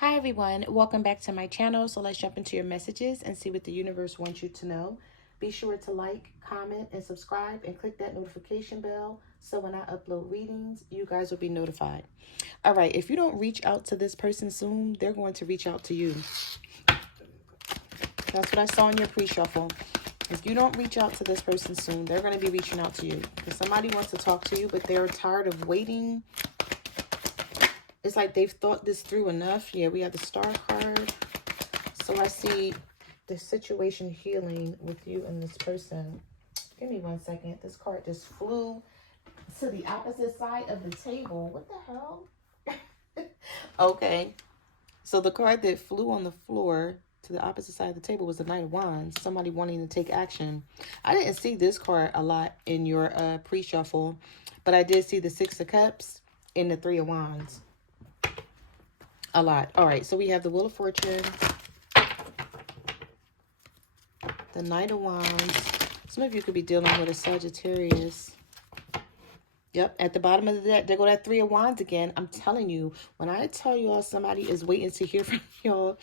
Hi everyone, welcome back to my channel. So let's jump into your messages and see what the universe wants you to know. Be sure to like, comment, and subscribe and click that notification bell so when I upload readings, you guys will be notified. All right, if you don't reach out to this person soon, they're going to reach out to you. That's what I saw in your pre-shuffle. If you don't reach out to this person soon, they're going to be reaching out to you. Because somebody wants to talk to you, but they're tired of waiting. It's like they've thought this through enough. Yeah, we have the Star card. So I see the situation healing with you and this person. Give me 1 second. This card just flew to the opposite side of the table. What the hell? Okay. So the card that flew on the floor to the opposite side of the table was the Knight of Wands. Somebody wanting to take action. I didn't see this card a lot in your pre-shuffle, but I did see the Six of Cups and the Three of Wands. A lot. All right, so we have the Wheel of Fortune, the Knight of Wands. Some of you could be dealing with a Sagittarius. Yep, at the bottom of the deck, there go that Three of Wands again. I'm telling you, when I tell y'all somebody is waiting to hear from y'all,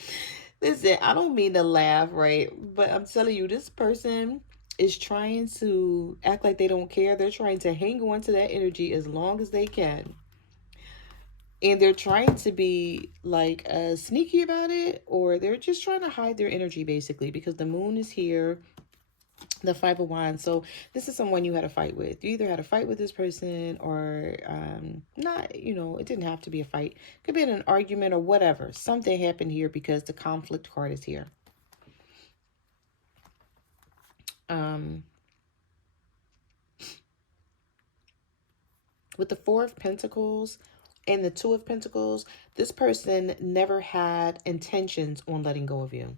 listen, I don't mean to laugh, right? But I'm telling you, this person is trying to act like they don't care. They're trying to hang on to that energy as long as they can. And they're trying to be like sneaky about it, or they're just trying to hide their energy basically, because the moon is here, the Five of Wands. So this is someone you had a fight with. You either had a fight with this person or not, you know, it didn't have to be a fight. It could be an argument or whatever. Something happened here because the conflict card is here. With the Four of Pentacles and the Two of Pentacles, this person never had intentions on letting go of you.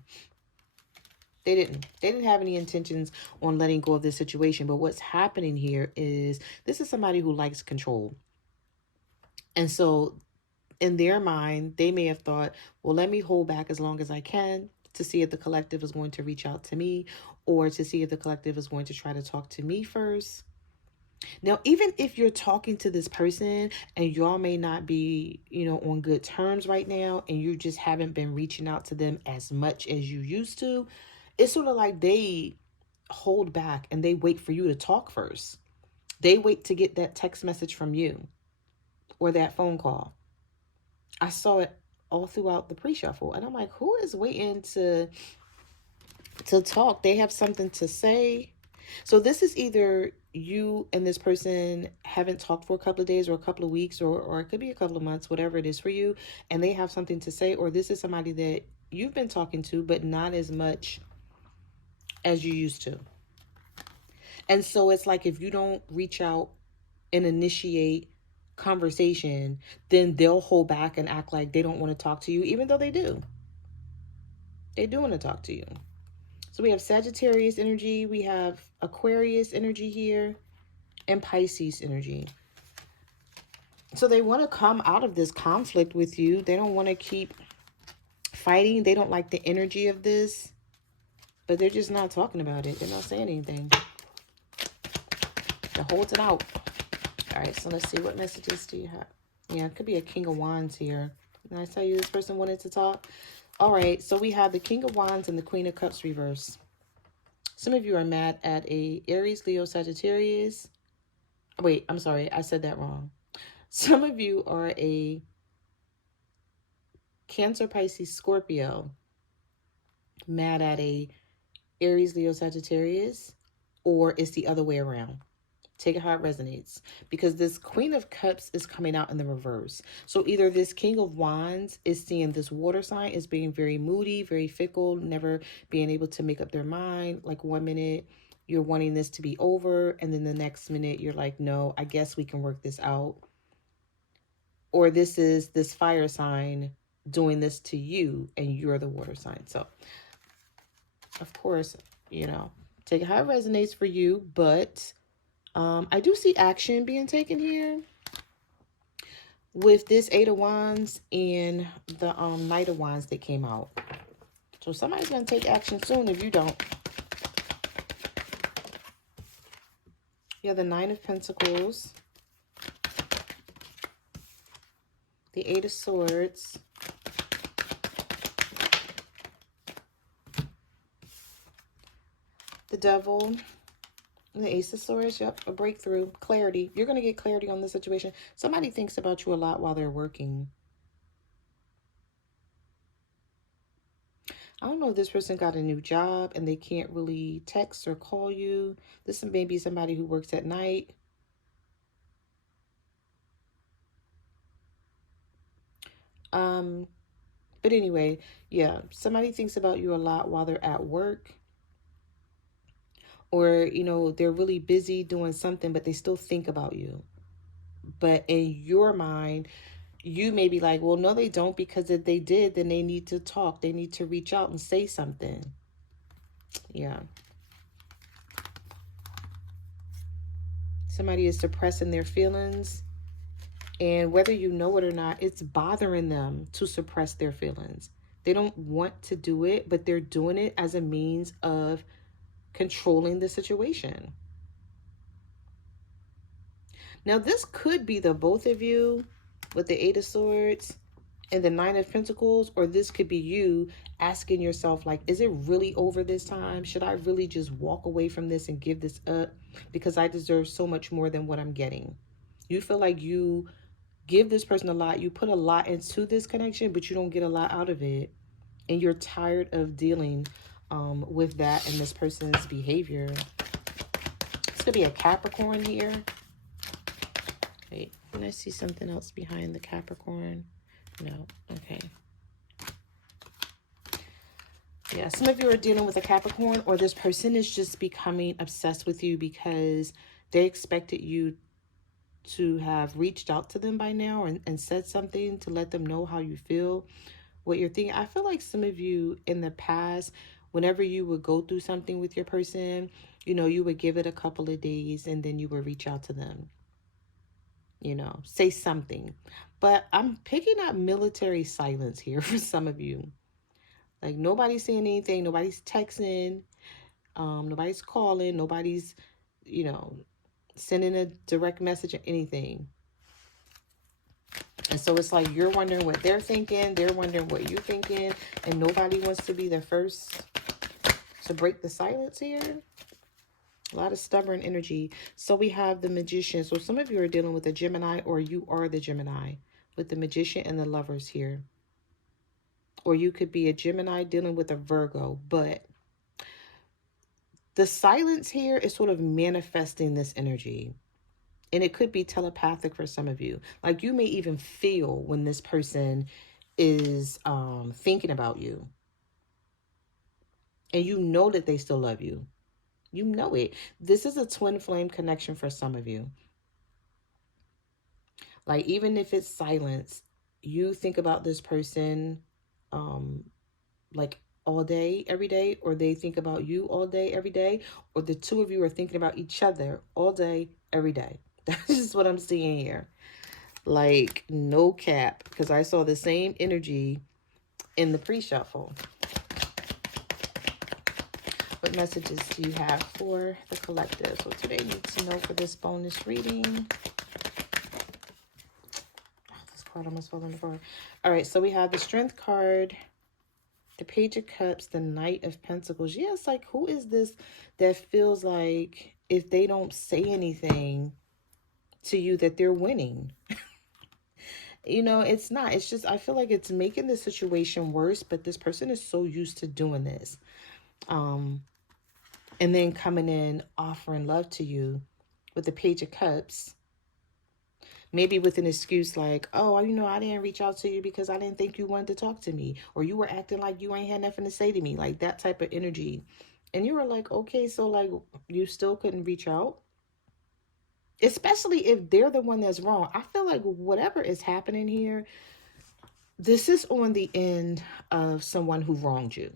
They didn't have any intentions on letting go of this situation. But what's happening here is this is somebody who likes control. And so in their mind, they may have thought, well, let me hold back as long as I can to see if the collective is going to reach out to me, or to see if the collective is going to try to talk to me first. Now, even if you're talking to this person and y'all may not be, you know, on good terms right now, and you just haven't been reaching out to them as much as you used to, it's sort of like they hold back and they wait for you to talk first. They wait to get that text message from you or that phone call. I saw it all throughout the pre-shuffle, and I'm like, who is waiting to talk? They have something to say. So this is either you and this person haven't talked for a couple of days or a couple of weeks, or it could be a couple of months, whatever it is for you, and they have something to say, or this is somebody that you've been talking to, but not as much as you used to. And so it's like, if you don't reach out and initiate conversation, then they'll hold back and act like they don't want to talk to you, even though they do. They do want to talk to you. So we have Sagittarius energy, we have Aquarius energy here, and Pisces energy. So they want to come out of this conflict with you. They don't want to keep fighting. They don't like the energy of this, but they're just not talking about it. They're not saying anything. They're holding out. All right, so let's see, what messages do you have? Yeah, it could be a King of Wands here. Did I tell you this person wanted to talk? All right, so we have the King of Wands and the Queen of Cups reverse. Some of you are mad at a Aries, Leo, Sagittarius. Wait, I'm sorry, I said that wrong. Some of you are a Cancer, Pisces, Scorpio, mad at a Aries, Leo, Sagittarius, or it's the other way around. Take it how it resonates, because this Queen of Cups is coming out in the reverse. So either this King of Wands is seeing this water sign is being very moody, very fickle, never being able to make up their mind. Like 1 minute you're wanting this to be over, and then the next minute you're like, no, I guess we can work this out. Or this is this fire sign doing this to you, and you're the water sign. So of course, you know, take it how it resonates for you, but I do see action being taken here with this Eight of Wands and the Knight of Wands that came out. So somebody's going to take action soon if you don't. You have the Nine of Pentacles, the Eight of Swords, The Devil. And the Ace of Swords. Yep. A breakthrough. Clarity. You're going to get clarity on the situation. Somebody thinks about you a lot while they're working. I don't know if this person got a new job and they can't really text or call you. This may be somebody who works at night. But anyway, yeah, somebody thinks about you a lot while they're at work. Or, you know, they're really busy doing something, but they still think about you. But in your mind, you may be like, well, no, they don't, because if they did, then they need to talk. They need to reach out and say something. Yeah. Somebody is suppressing their feelings. And whether you know it or not, it's bothering them to suppress their feelings. They don't want to do it, but they're doing it as a means of controlling the situation. Now, this could be the both of you with the Eight of Swords and the Nine of Pentacles, or this could be you asking yourself, like, is it really over this time? Should I really just walk away from this and give this up? Because I deserve so much more than what I'm getting. You feel like you give this person a lot, you put a lot into this connection, but you don't get a lot out of it. And you're tired of dealing with that and this person's behavior. This could be a Capricorn here. Wait, can I see something else behind the Capricorn? No, okay. Yeah, some of you are dealing with a Capricorn, or this person is just becoming obsessed with you because they expected you to have reached out to them by now and said something to let them know how you feel, what you're thinking. I feel like some of you in the past, whenever you would go through something with your person, you know, you would give it a couple of days and then you would reach out to them, you know, say something. But I'm picking up military silence here for some of you. Like, nobody's saying anything, nobody's texting, nobody's calling, nobody's, you know, sending a direct message or anything. And so it's like you're wondering what they're thinking, they're wondering what you're thinking, and nobody wants to be the first to break the silence here. A lot of stubborn energy. So we have the Magician. So some of you are dealing with a Gemini, or you are the Gemini with the Magician and the Lovers here. Or you could be a Gemini dealing with a Virgo, but the silence here is sort of manifesting this energy. And it could be telepathic for some of you. Like, you may even feel when this person is thinking about you. And you know that they still love you. You know it. This is a twin flame connection for some of you. Like, even if it's silence, you think about this person like all day, every day, or they think about you all day, every day, or the two of you are thinking about each other all day, every day. That's just what I'm seeing here. Like, no cap, because I saw the same energy in the pre-shuffle. What messages do you have for the collective? What do they need to know for this bonus reading? Oh, this card almost fell on the floor. All right, so we have the Strength card, the Page of Cups, the Knight of Pentacles. Yeah, it's like, who is this that feels like if they don't say anything to you that they're winning? You know, it's not. It's just, I feel like it's making the situation worse, but this person is so used to doing this. And then coming in, offering love to you with the Page of Cups. Maybe with an excuse like, oh, you know, I didn't reach out to you because I didn't think you wanted to talk to me. Or you were acting like you ain't had nothing to say to me. Like that type of energy. And you were like, okay, so like you still couldn't reach out? Especially if they're the one that's wrong. I feel like whatever is happening here, this is on the end of someone who wronged you.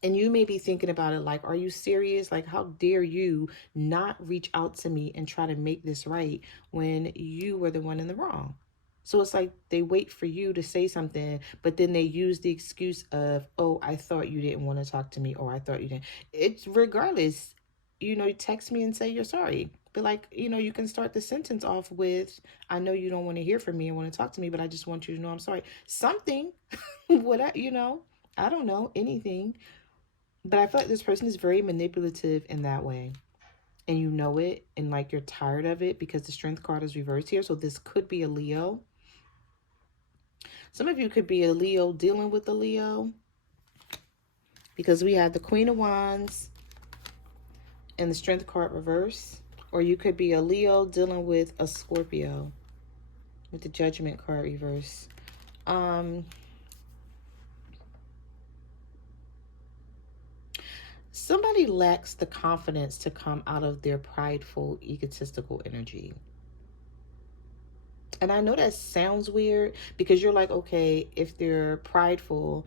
And you may be thinking about it like, are you serious? Like, how dare you not reach out to me and try to make this right when you were the one in the wrong? So it's like they wait for you to say something, but then they use the excuse of, oh, I thought you didn't want to talk to me, or I thought you didn't. It's regardless, you know, text me and say you're sorry. But like, you know, you can start the sentence off with, I know you don't want to hear from me and want to talk to me, but I just want you to know I'm sorry. Something, what, you know, I don't know, anything. But I feel like this person is very manipulative in that way. And you know it, and like you're tired of it because the Strength card is reversed here. So this could be a Leo. Some of you could be a Leo dealing with a Leo, because we have the Queen of Wands and the Strength card reverse. Or you could be a Leo dealing with a Scorpio with the Judgment card reverse. Somebody lacks the confidence to come out of their prideful, egotistical energy. And I know that sounds weird, because you're like, okay, if they're prideful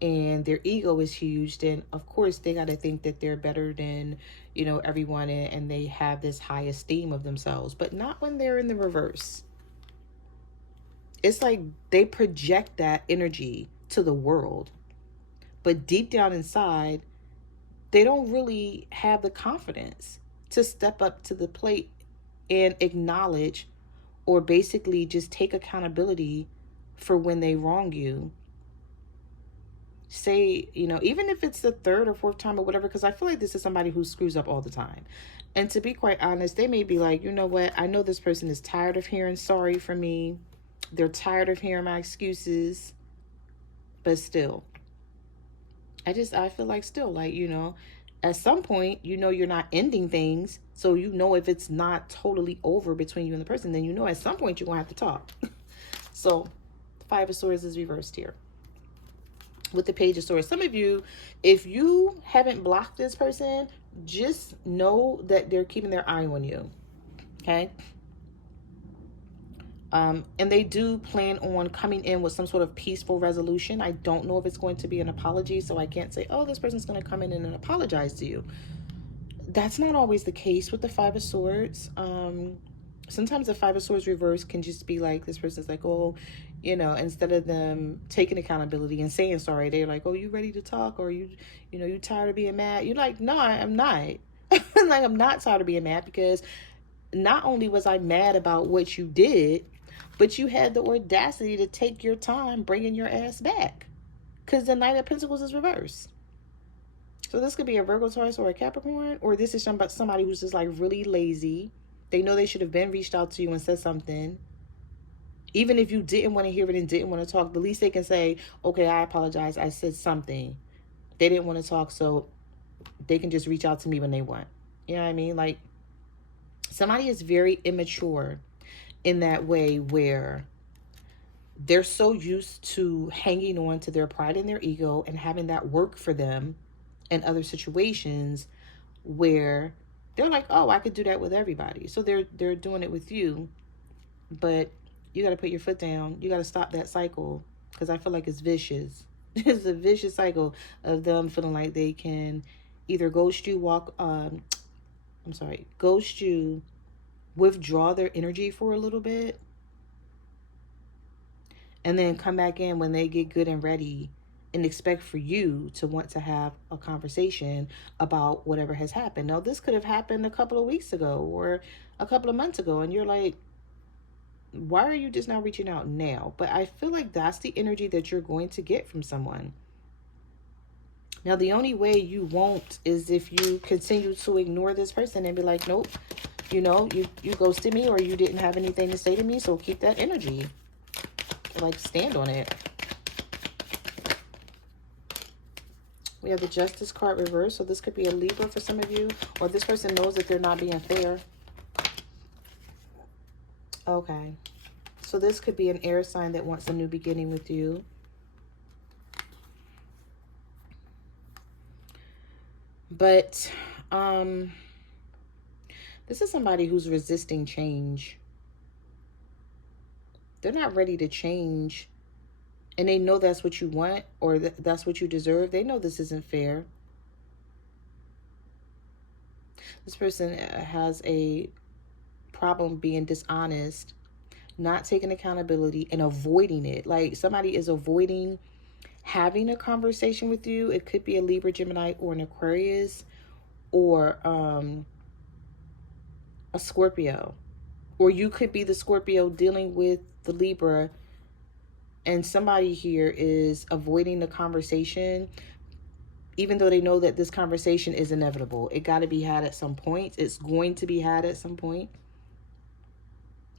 and their ego is huge, then of course they got to think that they're better than, you know, everyone, and they have this high esteem of themselves. But not when they're in the reverse. It's like they project that energy to the world, but deep down inside, they don't really have the confidence to step up to the plate and acknowledge, or basically just take accountability for when they wrong you. Say, you know, even if it's the third or fourth time or whatever, because I feel like this is somebody who screws up all the time. And to be quite honest, they may be like, you know what, I know this person is tired of hearing sorry for me. They're tired of hearing my excuses. But still, I feel like still, like, you know, at some point, you know, you're not ending things. So, you know, if it's not totally over between you and the person, then you know at some point you're going to have to talk. So, Five of Swords is reversed here with the Page of Swords. Some of you, if you haven't blocked this person, just know that they're keeping their eye on you. Okay? And they do plan on coming in with some sort of peaceful resolution. I don't know if it's going to be an apology, so I can't say, oh, this person's going to come in and apologize to you. That's not always the case with the Five of Swords. Sometimes the Five of Swords reverse can just be like, this person's like, oh, you know, instead of them taking accountability and saying sorry, they're like, oh, you ready to talk? Or you know, you tired of being mad? You're like, no, I'm not. Like, I'm not tired of being mad, because not only was I mad about what you did, but you had the audacity to take your time bringing your ass back, because the Knight of Pentacles is reversed. So this could be a Virgo, Taurus, or a Capricorn, or this is somebody who's just like really lazy. They know they should have been reached out to you and said something. Even if you didn't want to hear it and didn't want to talk, the least they can say, okay, I apologize, I said something. They didn't want to talk, so they can just reach out to me when they want. You know what I mean? Like, somebody is very immature in that way, where they're so used to hanging on to their pride and their ego and having that work for them in other situations, where they're like, oh, I could do that with everybody. So they're doing it with you, but you got to put your foot down. You got to stop that cycle, because I feel like it's vicious. It's a vicious cycle of them feeling like they can either ghost you, ghost you, withdraw their energy for a little bit, and then come back in when they get good and ready, and expect for you to want to have a conversation about whatever has happened. Now, this could have happened a couple of weeks ago or a couple of months ago, and you're like, why are you just now reaching out now? But I feel like that's the energy that you're going to get from someone. Now, the only way you won't is if you continue to ignore this person and be like, nope, you know, you ghosted me, or you didn't have anything to say to me, so keep that energy. Like, stand on it. We have the Justice card reversed, so this could be a Libra for some of you, or this person knows that they're not being fair. Okay. So this could be an air sign that wants a new beginning with you. But this is somebody who's resisting change. They're not ready to change. And they know that's what you want, or that's what you deserve. They know this isn't fair. This person has a problem being dishonest, not taking accountability, and avoiding it. Like, somebody is avoiding having a conversation with you. It could be a Libra, Gemini, or an Aquarius, or a Scorpio. Or you could be the Scorpio dealing with the Libra, and somebody here is avoiding the conversation even though they know that this conversation is inevitable. It got to be had at some point. It's going to be had at some point.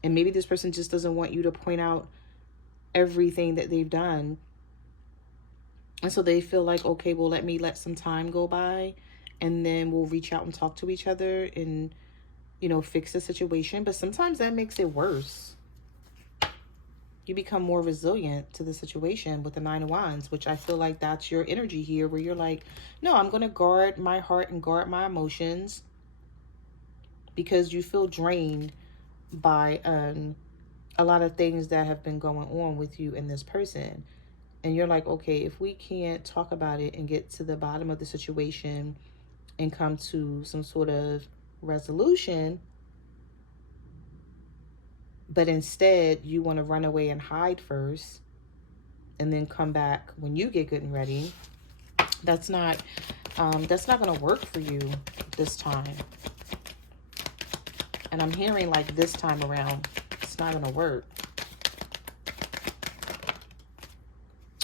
And maybe this person just doesn't want you to point out everything that they've done. And so they feel like, okay, well, let some time go by, and then we'll reach out and talk to each other and, fix the situation. But sometimes that makes it worse. You become more resilient to the situation with the 9 of Wands, which I feel like that's your energy here, where you're like, no, I'm going to guard my heart and guard my emotions, because you feel drained by a lot of things that have been going on with you and this person. And you're like, okay, if we can't talk about it and get to the bottom of the situation and come to some sort of resolution, but instead you want to run away and hide first and then come back when you get good and ready, that's not going to work for you this time. And I'm hearing like this time around, it's not going to work.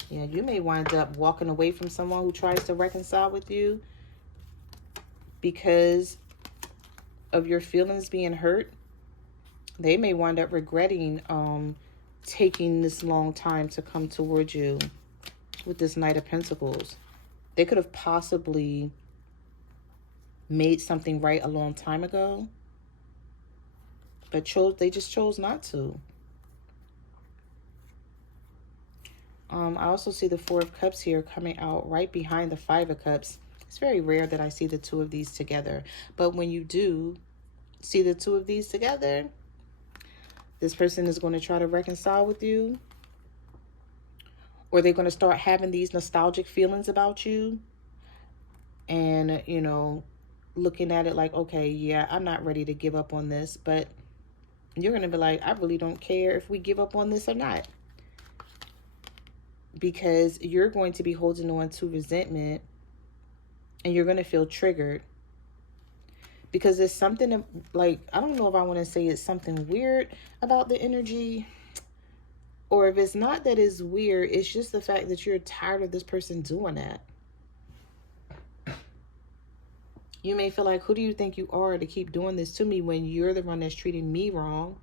Yeah, you may wind up walking away from someone who tries to reconcile with you because of your feelings being hurt. They may wind up regretting taking this long time to come towards you with this Knight of Pentacles. They could have possibly made something right a long time ago, but they just chose not to. I also see the 4 of Cups here coming out right behind the 5 of Cups. It's very rare that I see the 2 of these together. But when you do see the 2 of these together, this person is going to try to reconcile with you. Or they're going to start having these nostalgic feelings about you. And, looking at it like, okay, yeah, I'm not ready to give up on this. But you're going to be like, I really don't care if we give up on this or not. Because you're going to be holding on to resentment and you're going to feel triggered. Because there's something like, I don't know if I want to say it's something weird about the energy. Or if it's not that it's weird, it's just the fact that you're tired of this person doing that. You may feel like, who do you think you are to keep doing this to me when you're the one that's treating me wrong?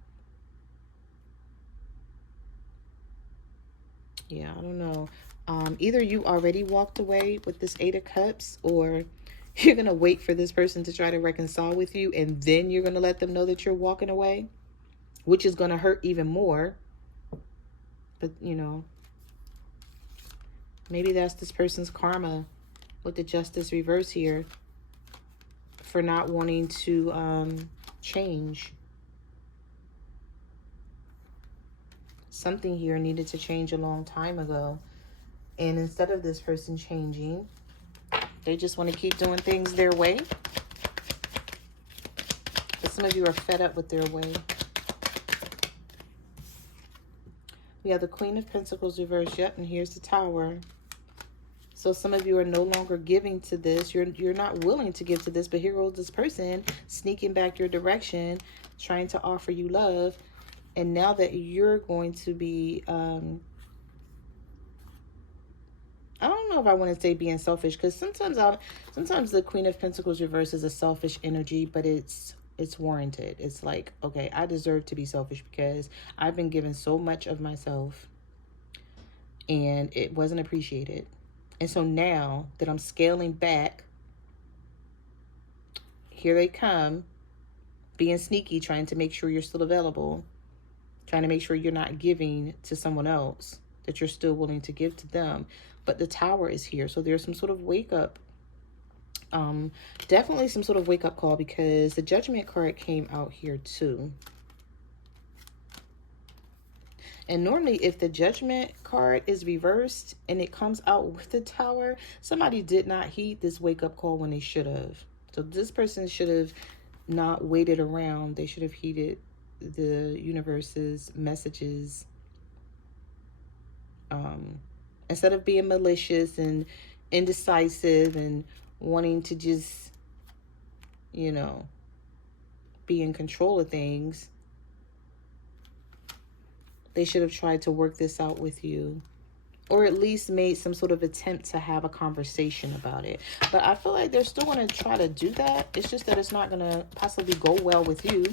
Yeah, I don't know. Either you already walked away with this 8 of Cups, or you're going to wait for this person to try to reconcile with you, and then you're going to let them know that you're walking away, which is going to hurt even more. But, maybe that's this person's karma with the Justice reverse here for not wanting to change. Something here needed to change a long time ago. And instead of this person changing, they just want to keep doing things their way. But some of you are fed up with their way. We have the Queen of Pentacles reversed. Yep, and here's the Tower. So some of you are no longer giving to this. You're not willing to give to this. But here goes this person sneaking back your direction, trying to offer you love. And now that you're going to be, I don't know if I want to say being selfish, because sometimes the Queen of Pentacles reverse is a selfish energy, but it's warranted. It's like, okay, I deserve to be selfish because I've been given so much of myself and it wasn't appreciated. And so now that I'm scaling back, here they come, being sneaky, trying to make sure you're still available. Trying to make sure you're not giving to someone else, that you're still willing to give to them. But the Tower is here. So there's some sort of wake up. Definitely some sort of wake up call, because the Judgment card came out here too. And normally if the Judgment card is reversed and it comes out with the Tower, somebody did not heed this wake up call when they should have. So this person should have not waited around. They should have heeded the universe's messages, instead of being malicious and indecisive and wanting to just be in control of things. They should have tried to work this out with you or at least made some sort of attempt to have a conversation about it. But I feel like they're still going to try to do that. It's just that it's not going to possibly go well with you.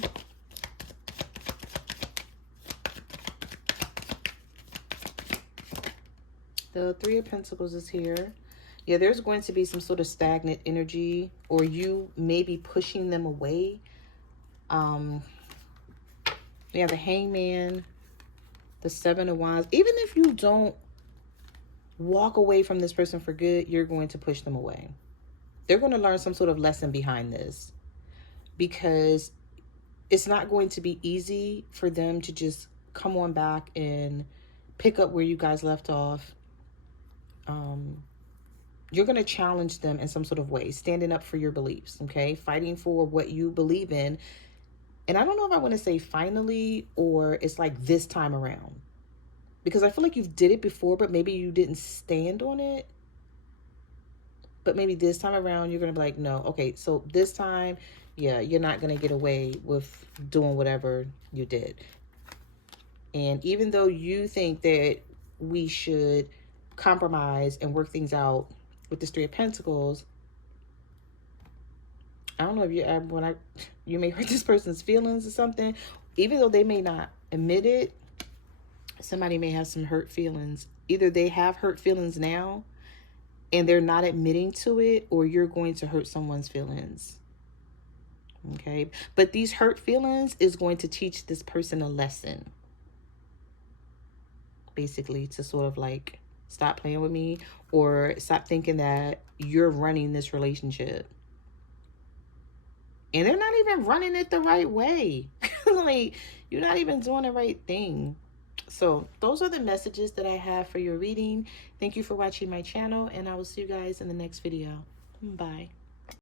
The Three of Pentacles is here. Yeah, there's going to be some sort of stagnant energy, or you may be pushing them away. We have the Hangman, the Seven of Wands. Even if you don't walk away from this person for good, you're going to push them away. They're going to learn some sort of lesson behind this, because it's not going to be easy for them to just come on back and pick up where you guys left off. You're going to challenge them in some sort of way, standing up for your beliefs, okay? Fighting for what you believe in. And I don't know if I want to say finally, or it's like this time around, because I feel like you've did it before, but maybe you didn't stand on it. But maybe this time around, you're going to be like, no, okay, so this time, yeah, you're not going to get away with doing whatever you did. And even though you think that we should compromise and work things out with this Three of Pentacles, I don't know if you may hurt this person's feelings or something. Even though they may not admit it, somebody may have some hurt feelings. Either they have hurt feelings now and they're not admitting to it, or you're going to hurt someone's feelings. Okay? But these hurt feelings is going to teach this person a lesson. Basically, to sort of like stop playing with me, or stop thinking that you're running this relationship. And they're not even running it the right way. Like, you're not even doing the right thing. So those are the messages that I have for your reading. Thank you for watching my channel, and I will see you guys in the next video. Bye.